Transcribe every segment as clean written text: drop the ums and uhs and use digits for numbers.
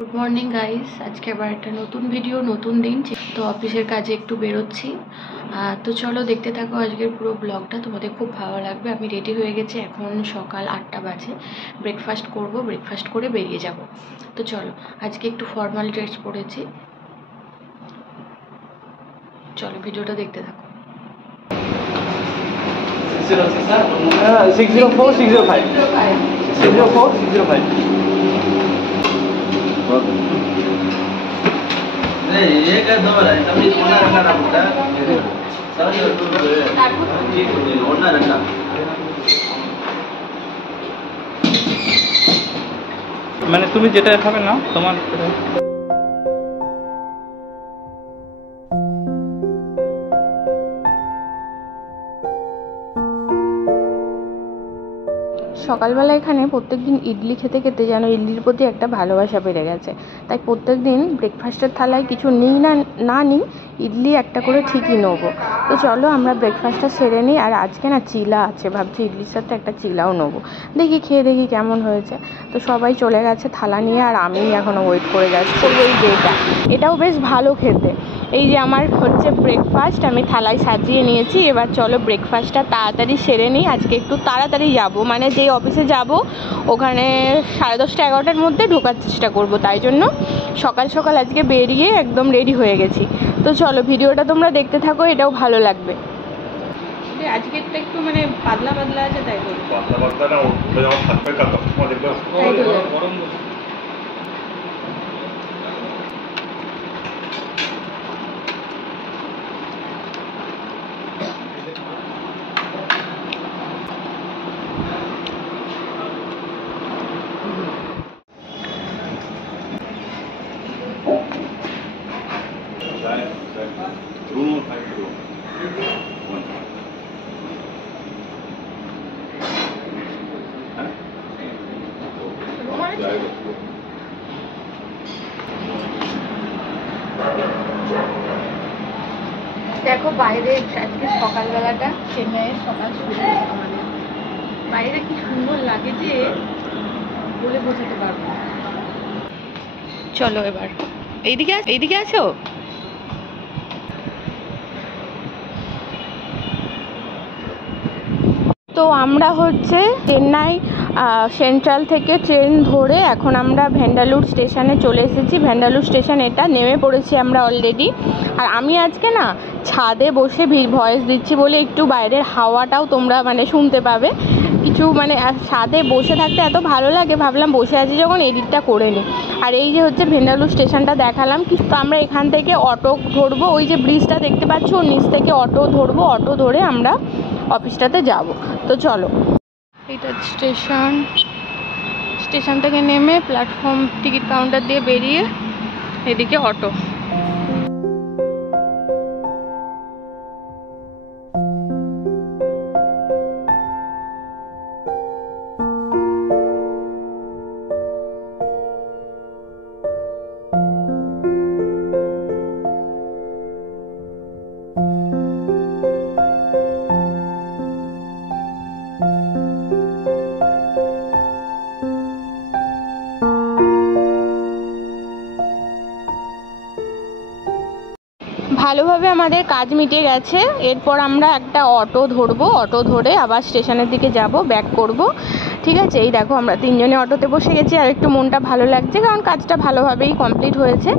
Good morning guys, আজকে আবার একটা নতুন ভিডিও, নতুন দিন। তো অফিসের কাজে একটু বেরোচ্ছি, তো চলো দেখতে থাকো আজকের পুরো ব্লগটা, তোমাদের খুব ভালো লাগবে। আমি রেডি হয়ে গেছি, এখন সকাল 8টা বাজে। ব্রেকফাস্ট করব, ব্রেকফাস্ট করে বেরিয়ে যাব। তো চলো, আজকে একটু ফর্মাল ড্রেস পরেছি, চলো ভিডিওটা দেখতে থাকো। 604 605 604 605 नहीं ये क्या दो है तभी ओनर रखा ना बेटा सॉरी ओनर रखा মানে তুমি যেটা খাবে না তোমার সকালবেলা এখানে প্রত্যেকদিন ইডলি খেতে খেতে যেন ইডলির প্রতি একটা ভালোবাসা বেড়ে গেছে। তাই প্রত্যেকদিন ব্রেকফাস্টের থালায় কিছু নিই না নিই, ইডলি একটা করে ঠিকই নেবো। তো চলো আমরা ব্রেকফাস্টটা সেরে নিই। আর আজকে না চিলা আছে, ভাবছি ইডলির সাথে একটা চিলাও নেবো, দেখি খেয়ে দেখি কেমন হয়েছে। তো সবাই চলে গেছে থালা নিয়ে, আর আমি এখনও ওয়েট করে যাচ্ছি। এই যে এটাও বেশ ভালো খেতে। এই যে আমার হচ্ছে ব্রেকফাস্ট, আমি থালায় সাজিয়ে নিয়েছি। এবার চলো ব্রেকফাস্টটা তাড়াতাড়ি সেরে নিই। আজকে একটু তাড়াতাড়ি যাব, মানে যেই অফিসে যাব ওখানে 10:30 11টার মধ্যে ঢোকার চেষ্টা করব। তাই জন্য সকাল সকাল আজকে বেরিয়ে একদম রেডি হয়ে গেছি। তো চলো ভিডিওটা তোমরা দেখতে থাকো, এটাও ভালো লাগবে। আজকেরটা একটু মানে পাতলা পাতলা আছে, তাই তো পাতলা পাতলা না ওটা যখন থাকবে তখন দেখবে গরম। দেখো বাইরে আজকে সকালবেলাটা, চেন্নাইয়ের সকাল শুরু আমাদের বাইরে কি সুন্দর লাগে যে বলে বোঝাতে পারবো না। চলো এবার এইদিকে আছো। তো আমরা হচ্ছে চেন্নাই সেন্ট্রাল থেকে ট্রেন ধরে এখন আমরা ভেন্ডালুর স্টেশনে চলে এসেছি। ভেন্ডালুর স্টেশন এটা, নেমে পড়েছি আমরা অলরেডি। আর আমি আজকে না ছাদে বসে ভয়েস দিচ্ছি বলে একটু বাইরের হাওয়াটাও তোমরা মানে শুনতে পাবে কিছু। মানে ছাদে বসে থাকতে এত ভালো লাগে, ভাবলাম বসে আছি যখন এডিটটা করে নিই। আর এই যে হচ্ছে ভেন্ডালুর স্টেশনটা দেখালাম। তো আমরা এখান থেকে অটো ধরবো, ওই যে ব্রিজটা দেখতে পাচ্ছ নিচ থেকে অটো ধরবো, অটো ধরে আমরা অফিসটাতে যাব। তো চলো, এটা স্টেশন থেকে নেমে প্ল্যাটফর্ম টিকিট কাউন্টার দিয়ে বেরিয়ে এদিকে অটো। ভালোভাবে আমাদের কাজ মিটে গেছে। এরপর আমরা একটা অটো ধরবো, অটো ধরে আবার স্টেশনের দিকে যাব, ব্যাক করব। ঠিক আছে, এই দেখো আমরা তিনজনে অটোতে বসে গেছি। আর একটু মনটা ভালো লাগছে, কারণ কাজটা ভালোভাবেই কমপ্লিট হয়েছে।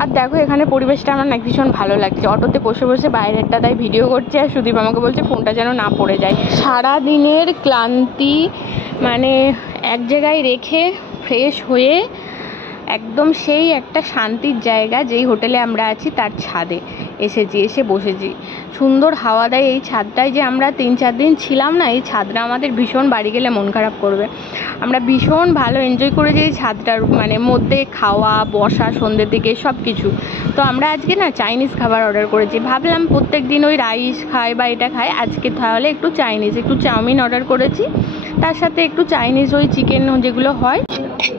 আর দেখো এখানে পরিবেশটা আমার না ভীষণ ভালো লাগছে, অটোতে বসে বসে বাইরেরটা তাই ভিডিও করছে। আর সুদীপ আমাকে বলছে ফোনটা যেন না পড়ে যায়। সারা দিনের ক্লান্তি মানে এক জায়গায় রেখে ফ্রেশ হয়ে একদম সেই একটা শান্তির জায়গা, যেই হোটেলে আমরা আছি তার ছাদে এসে বসেছি। সুন্দর হাওয়া দেয় এই ছাদটায়। যে আমরা 3-4 দিন ছিলাম না, এই ছাদটা আমাদের ভীষণ, বাড়ি গেলে মন খারাপ করবে। আমরা ভীষণ ভালো এনজয় করেছি এই ছাদটার মানে মধ্যে, খাওয়া বসা সন্ধ্যের দিকে সব কিছু। তো আমরা আজকে না চাইনিজ খাবার অর্ডার করেছি। ভাবলাম প্রত্যেক দিন ওই রাইস খাই বা এটা খাই, আজকে তাহলে একটু চাইনিজ, একটু চাউমিন অর্ডার করেছি, তার সাথে একটু চাইনিজ ওই চিকেন যেগুলো হয়।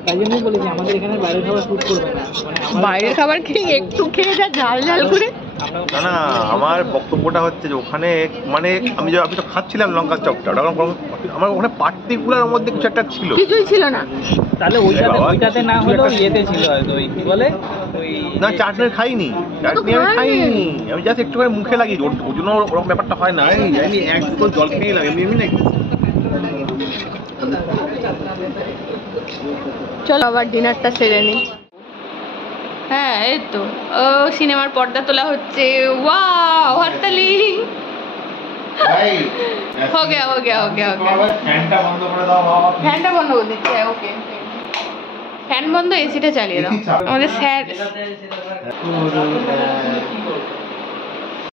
তাই জন্যই বলেছি আমাদের এখানে বাইরের খাবার শুট করবে না, বাইরের খাবার খেয়ে একটু খেয়ে যা ঝাল ঝাল করে না না, আমার বক্তব্যটা হচ্ছে যে ওখানে মানে আমি তো খাচ্ছিলাম লঙ্কার চপটা, আমার ওখানে পার্টিকুলার মধ্যে কিছু একটা ছিল, কিছুই ছিল না। তাহলে ওইটাতে না হলেও ইয়েতে ছিল হয়তো, ওই কি বলে ওই না চাটনি খাইনি, চাটনি আমি খাইনি, আমি জাস্ট একটু করে মুখে লাগিয়েছি, ওর জন্য ওরকম ব্যাপারটা হয় না। আমি এক দুটো জল খেয়ে লাগে এমনি এমনি নাকি। চলো আবার ডিনারটা সেরে নিই। হ্যাঁ এই তো ও সিনেমার পর্দা তোলা হচ্ছে, ওয়াও হাততালি। हो गया हो गया हो गया हो गया। ফ্যানটা বন্ধ করে দাও বাবা। ফ্যানটা বন্ধ করে দিচ্ছি, ওকে ফ্যান বন্ধ, এসিটা চালিয়ে দাও। আমাদের স্যার